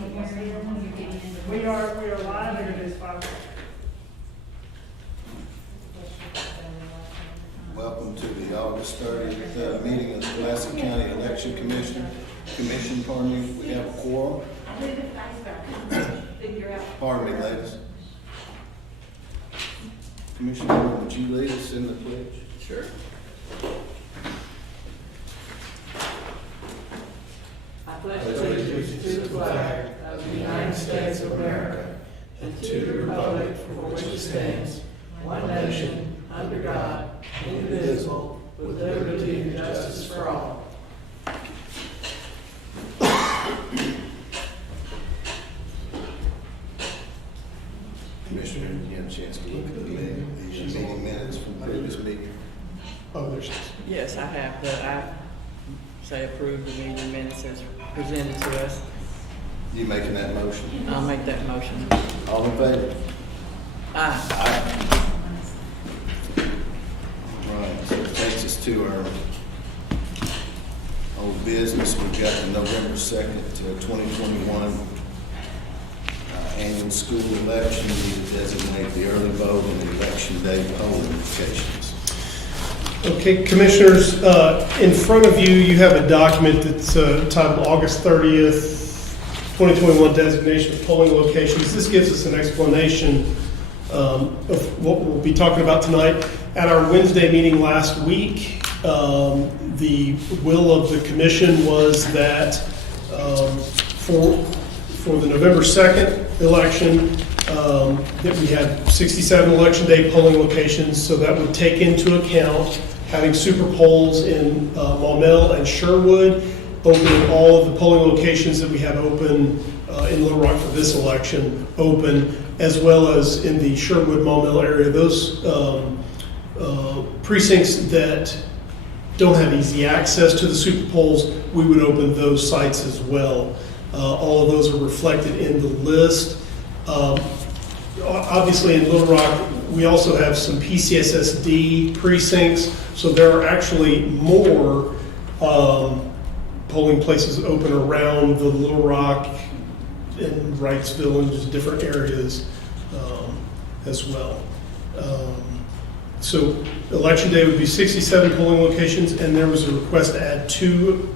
We are live and it is 5. Welcome to the August 30th meeting of the Pulaski County Election Commission. We have a quorum. Pardon me, ladies. Commissioner, would you lead us in the pledge? Sure. I pledge allegiance to the flag of the United States of America and to the republic for which it stands, one nation, under God, indivisible, with liberty and justice for all. Commissioner, you had a chance to look at the meeting minutes from the previous meeting. Oh, there's, Yes, I have, but I say approve the meeting minutes as presented to us. You making that motion? I'll make that motion. All in favor? Aye. Aye. Right, so it takes us to our old business. We've got the November 2nd, 2021 annual school election. We need to designate the early vote and the election day polling locations. okay, Commissioners, in front of you, you have a document that's titled August 30th, 2021 Designation of Polling Locations. This gives us an explanation of what we'll be talking about tonight. At our Wednesday meeting last week, the will of the commission was that for the November 2nd election, that we had 67 election day polling locations, so that would take into account having super polls in Maumelle and Sherwood, opening all of the polling locations that we have open in Little Rock for this election open, as well as in the Sherwood Maumelle area. Those precincts that don't have easy access to the super polls, we would open those sites as well. All of those are reflected in the list. Obviously in Little Rock, we also have some PCSSD precincts, so there are actually more polling places open around the Little Rock and Wrightsville and just different areas as well. So election day would be 67 polling locations, and there was a request to add 2.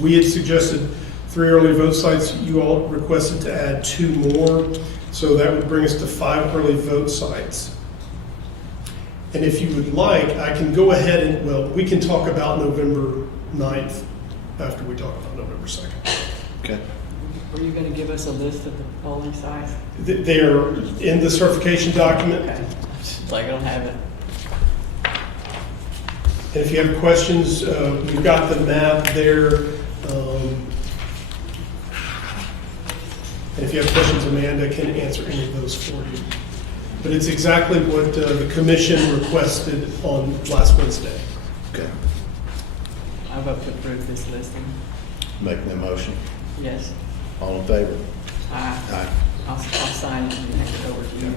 We had suggested 3 early vote sites. You all requested to add 2 more. So that would bring us to 5 early vote sites. And if you would like, I can go ahead and, well, we can talk about November 9th after we talk about November 2nd. Okay. Were you going to give us a list of the polling sites? They're in the certification document. Okay. I don't have it. And if you have questions, we've got the map there. And if you have questions, Amanda can answer any of those for you. But it's exactly what the commission requested on last Wednesday. Okay. I vote to approve this listing. Making that motion. Yes. All in favor? Aye. Aye. I'll sign it and hand it over to you.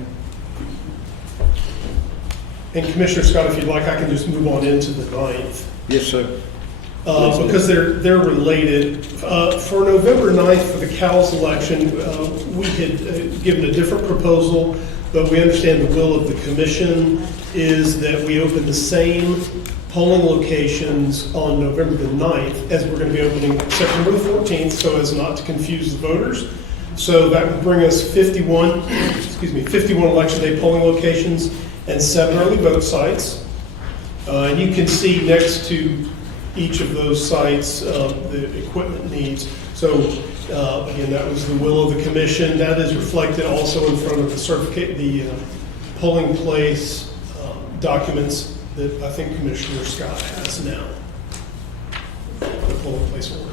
And Commissioner Scott, if you'd like, I can just move on into the 9th. Yes, sir. Because they're related. For November 9th, for the CALS election, we had given a different proposal, but we understand the will of the commission is that we open the same polling locations on November the 9th as we're going to be opening September the 14th, so as not to confuse the voters. So that would bring us 51 election day polling locations and 7 early vote sites. And you can see next to each of those sites the equipment needs. So again, that was the will of the commission. That is reflected also in front of the polling place documents that I think Commissioner Scott has now. The polling place order.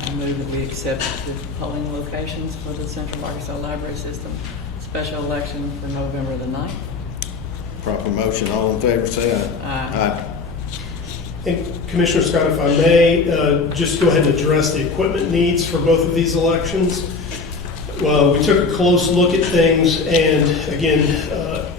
I move that we accept the polling locations for the Central Arkansas Library System special election for November the 9th. Proper motion. All in favor, say aye. Aye. And Commissioner Scott, if I may, just go ahead and address the equipment needs for both of these elections. Well, we took a close look at things, and again,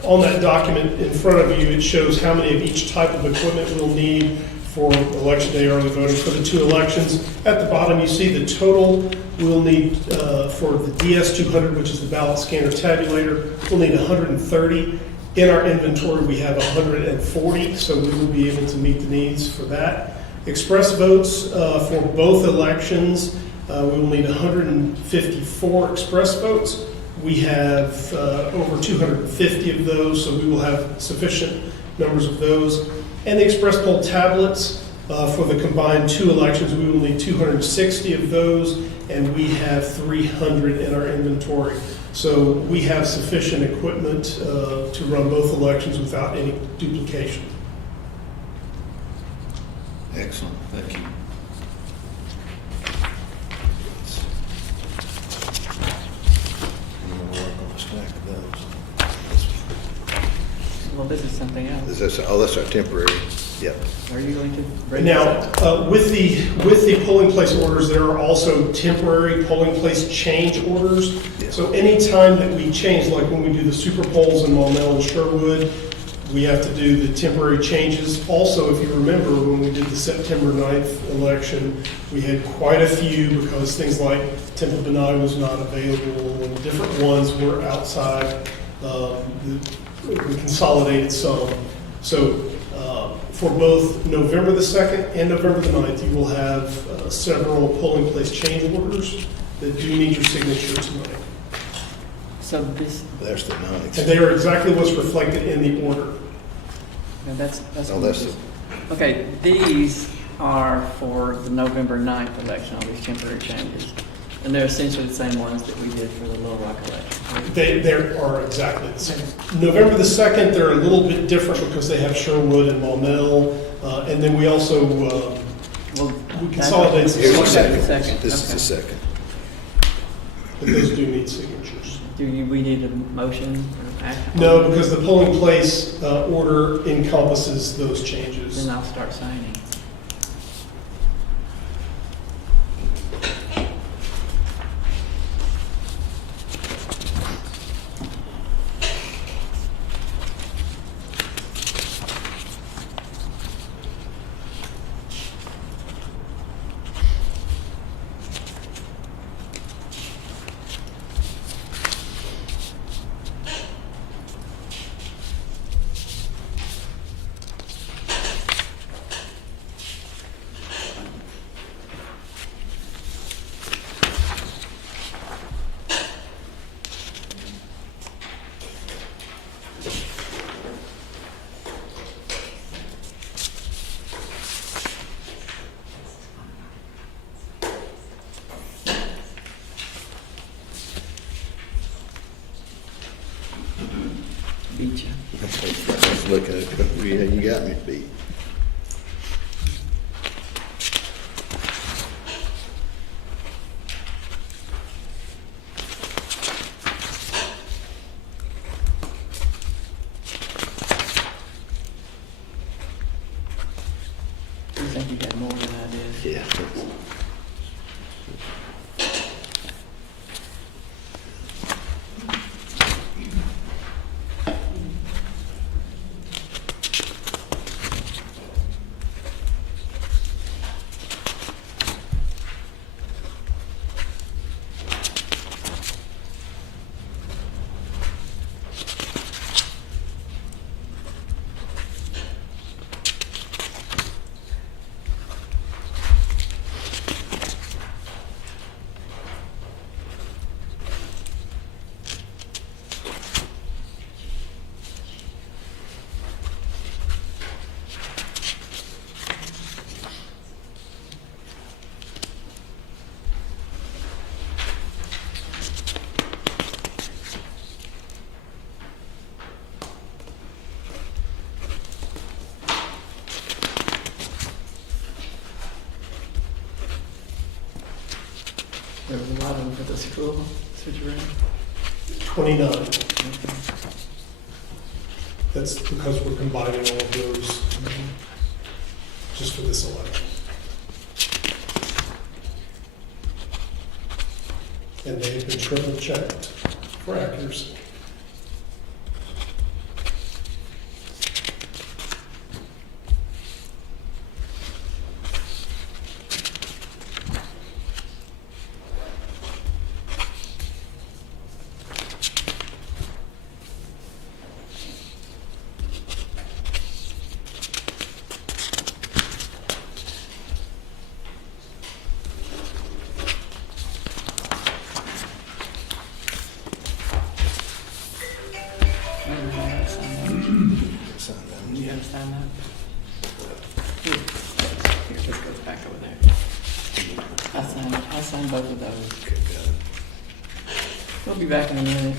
On that document in front of you, it shows how many of each type of equipment we'll need for election day early voting for the 2 elections. At the bottom, you see the total we'll need for the DS200, which is the ballot scanner tabulator. We'll need 130. In our inventory, we have 140, so we will be able to meet the needs for that. Express votes for both elections, we will need 154 express votes. We have over 250 of those, so we will have sufficient numbers of those. And the express poll tablets for the combined 2 elections, we will need 260 of those, and we have 300 in our inventory. So we have sufficient equipment to run both elections without any duplication. Excellent, thank you. I'm gonna work on a stack of those. Well, this is something else. Is this, oh, that's our temporary, yep. Are you going to bring this Now, up? with the polling place orders, there are also temporary polling place change orders. Yeah. So anytime that we change, like when we do the super polls in Maumelle and Sherwood, we have to do the temporary changes. Also, if you remember, when we did the September 9th election, we had quite a few because things like Temple Benai was not available and different ones were outside. We consolidated some. So for both November the 2nd and November the 9th, you will have several polling place change orders that do need your signature tonight. So this, There's the 9th. And they are exactly what's reflected in the order. no, that's. Oh, that's the, Okay, these are for the November 9th election, all these temporary changes. And they're essentially the same ones that we did for the Little Rock election. They are exactly the same. November the 2nd, they're a little bit different because they have Sherwood and Maumelle. And then we also, Well, we consolidated some. here's the Second. second. This is Okay. the second. But those do need signatures. we need a motion or action? No, because the polling place order encompasses those changes. Then I'll start signing. Beat you. I was looking at, yeah, you got me beat. You think you got more than I did? Yeah. There was a lot of them for the school, switcheroo. 29. Okay. That's because we're combining all of those just for this election. And they have been triple checked for accuracy. You have to sign that? Here, let's go back over there. I signed both of those. Okay, got it. We'll be back in a minute.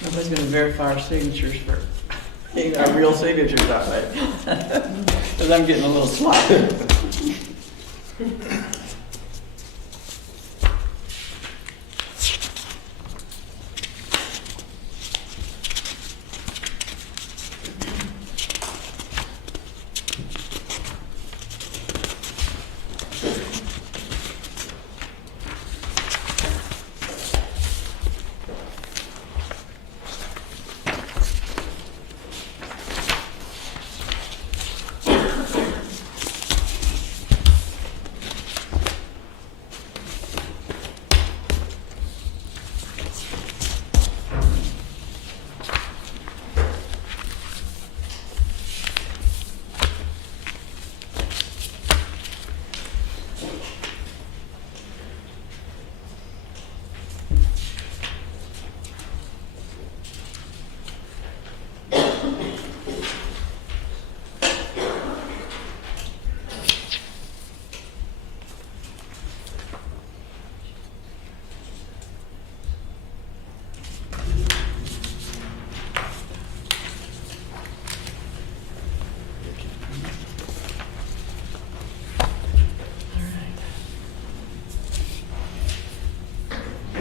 Nobody's gonna verify our signatures for, our real signatures, are they? Because I'm getting a little sloppy.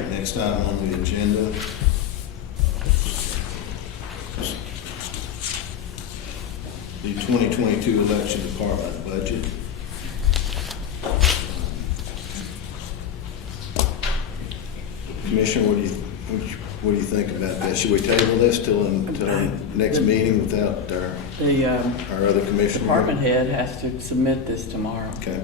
Next item on the agenda. The 2022 election department budget. Commissioner, what do you think about that? Should we table this till our next meeting without our other commissioner? Department head has to submit this tomorrow. Okay.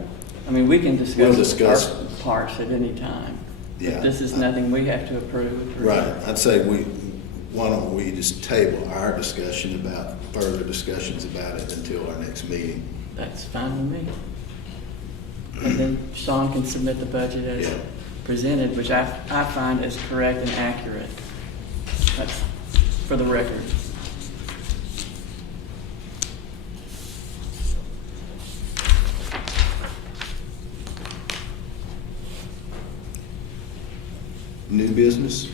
I mean, we can We'll discuss. our parts at any time. Yeah. But this is nothing we have to approve. Right. I'd say why don't we just table our discussion about, further discussions about it until our next meeting? That's fine with me. And then Sean can submit the budget as Yeah. presented, which I find is correct and accurate. That's for the record. New business?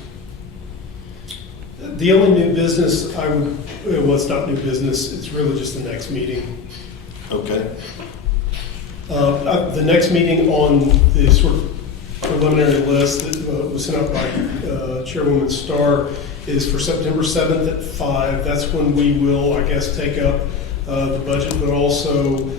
The only new business well, it's not new business, it's really just the next meeting. Okay. The next meeting on the sort of preliminary list that was sent out by Chairwoman Starr is for September 7th at 5. That's when we will, I guess, take up the budget, but also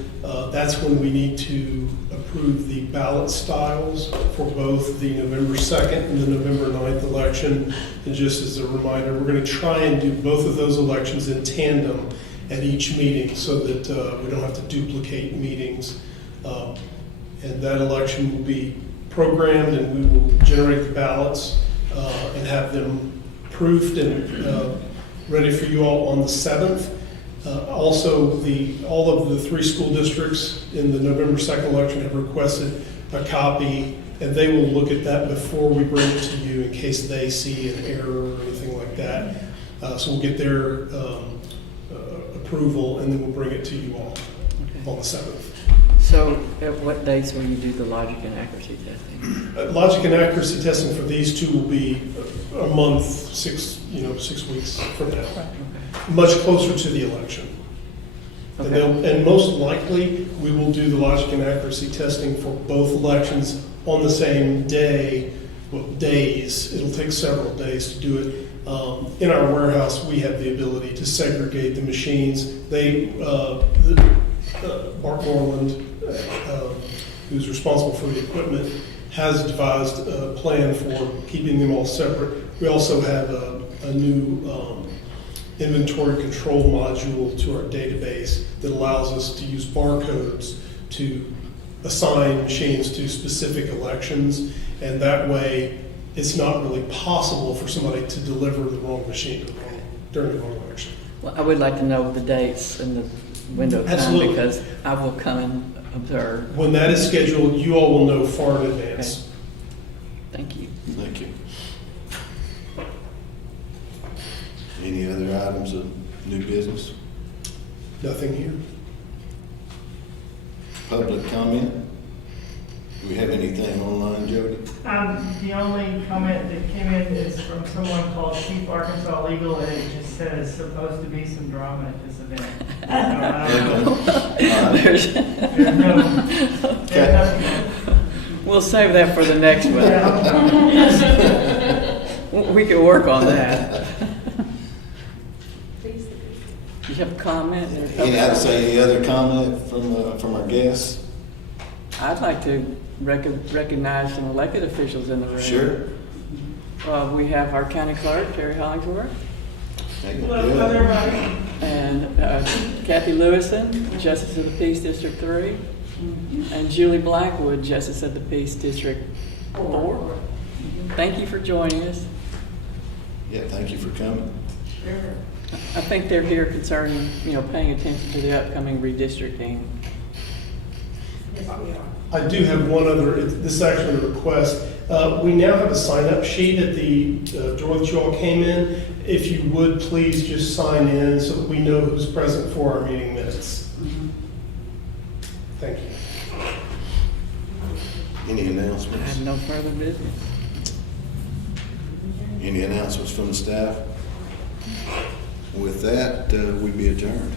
that's when we need to approve the ballot styles for both the November 2nd and the November 9th election. And just as a reminder, we're going to try and do both of those elections in tandem at each meeting so that we don't have to duplicate meetings. And that election will be programmed, and we will generate the ballots and have them proofed and ready for you all on the 7th. Also, all of the 3 school districts in the November 2nd election have requested a copy, and they will look at that before we bring it to you in case they see an error or anything like that. So we'll get their approval, and then we'll bring it to you all. on the 7th. So at what dates will you do the logic and accuracy testing? Logic and accuracy testing for these two will be a month, 6 weeks from now, much closer to the election. And, and most likely, we will do the logic and accuracy testing for both elections on the same day, well, days. It'll take several days to do it. In our warehouse, we have the ability to segregate the machines. Mark Moreland, who's responsible for the equipment, has devised a plan for keeping them all separate. We also have a new inventory control module to our database that allows us to use barcodes to assign machines to specific elections, and that way it's not really possible for somebody to deliver the wrong machine during the wrong election. Well, I would like to know the dates and the window of time Absolutely. because I will come and observe. When that is scheduled, you all will know far in advance. Thank you. Thank you. Any other items of new business? Nothing here. Public comment? Do we have anything online, Jody? The only comment that came in is from someone called Chief Arkansas Legal, and it just says supposed to be some drama at this event. So, I don't know. There's- There's nothing. We'll save that for the next one. We can work on that. You have a comment? Any other comment from our guests? I'd like to recognize some elected officials in the room. Sure. We have our county clerk, Terry Hollingsworth, Hello, everybody. and Kathy Lewison, Justice of the Peace, District 3, and Julie Blackwood, Justice of the Peace, District 4. Thank you for joining us. Yeah, thank you for coming. I think they're here concerning, paying attention to the upcoming redistricting. I do have one other, this is actually a request. We now have a sign-up sheet at the door that you all came in. If you would, please just sign in so that we know who's present for our meeting minutes. Thank you. Any I announcements? have no further business. Any announcements from the staff? With that, we be adjourned.